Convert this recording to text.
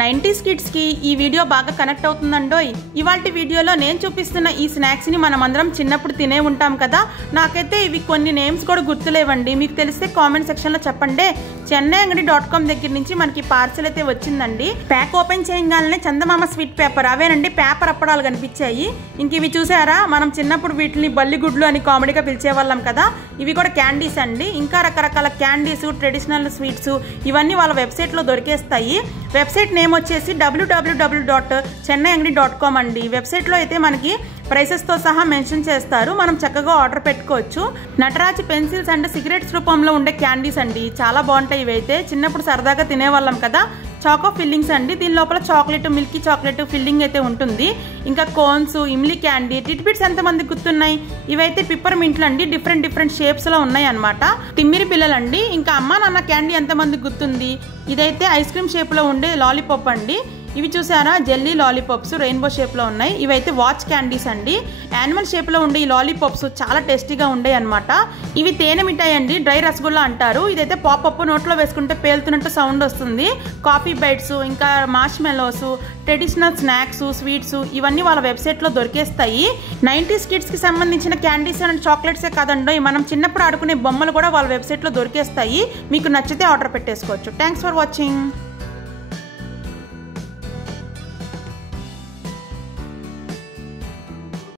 90s kids కి ఈ video బాగా కనెక్ట్ అవుతుందండోయ్. ఇవాల్టి వీడియోలో నేను చూపిస్తున్న ఈ స్నాక్స్ ని మనమందరం చిన్నప్పుడు తినే ఉంటాం కదా. నాకైతే ఇవి కొన్ని నేమ్స్ కూడా గుర్తులేవండి. మీకు తెలిస్తే కామెంట్ సెక్షన్ లో చెప్పండి. chennaiangadi.com దగ్గర నుంచి మనకి పార్సల్ అయితే వచ్చిందండి. ప్యాక్ ఓపెన్ చేయగానే చందమామ స్వీట్ పేపర్ అవేనండి పేపర్ అప్పడాలు కనిపించాయి. ఇంక ఇవి చూసారా, మనం చిన్నప్పుడు వీటిని బల్లిగుడ్లు అని కామెడీగా పిలిచేవాళ్ళం కదా. ఇవి కూడా క్యాండీస్ అండి. ఇంకా రకరకాల క్యాండీస్, ట్రెడిషనల్ స్వీట్స్ ఇవన్నీ వాళ్ళ వెబ్సైట్ లో దొరికేస్తాయి. వెబ్సైట్ నేమ్ వచ్చేసి www.chennaiangadi.com అండి. వెబ్సైట్ లో అయితే మనకి ప్రైసెస్ తో సహా మెన్షన్ చేస్తారు. మనం చక్కగా ఆర్డర్ పెట్టుకోవచ్చు. నటరాజ్ పెన్సిల్స్ అండ్ సిగరెట్స్ రూపంలో ఉండే క్యాండీస్ అండి. చాలా బాగుంటాయి ఇవైతే. చిన్నప్పుడు సరదాగా తినేవాళ్ళం కదా. చాకో ఫిల్లింగ్స్ అండి. దీని లోపల చాక్లెట్, మిల్కీ చాక్లెట్ ఫిల్లింగ్ అయితే ఉంటుంది. ఇంకా కోన్స్, ఇమ్లీ క్యాండీ, టిట్బిట్స్ ఎంతమంది గుర్తున్నాయి. ఇవైతే పిప్పర్ మింట్లు అండి. డిఫరెంట్ షేప్స్ లో ఉన్నాయి అనమాట. తిమ్మిరి పిల్లలండి. ఇంకా అమ్మా నాన్న క్యాండీ ఎంతమంది గుర్తుంది. ఇదైతే ఐస్ క్రీమ్ షేప్ లో ఉండే లాలీపాప్ అండి. ఇవి చూసారా, జెల్లీ లాలీపాప్స్ రెయిన్బో షేప్ లో ఉన్నాయి. ఇవైతే వాచ్ క్యాండీస్ అండి. యానిమల్ షేప్ లో ఉండే ఈ లాలీపాప్స్ చాలా టేస్టీగా ఉండే అనమాట. ఇవి తేనె మిఠాయి అండి. డ్రై రసగుల్లా అంటారు. ఇదైతే పాపప్ నోట్లో వేసుకుంటే పేలుతున్నట్టు సౌండ్ వస్తుంది. కాఫీ బైట్స్, ఇంకా Marsh mallows, traditional snacks, sweets ఇవన్నీ వాళ్ళ వెబ్సైట్ లో దొరికేస్తాయి. 90s కిడ్స్ కి సంబంధించిన క్యాండీస్ అండ్ చాక్లెట్సే కాదండి, మనం చిన్నప్పుడు ఆడుకునే బొమ్మలు కూడా వాళ్ళ వెబ్సైట్ లో దొరికేస్తాయి. మీకు నచ్చితే ఆర్డర్ పెట్టేసుకోవచ్చు. Thanks for watching.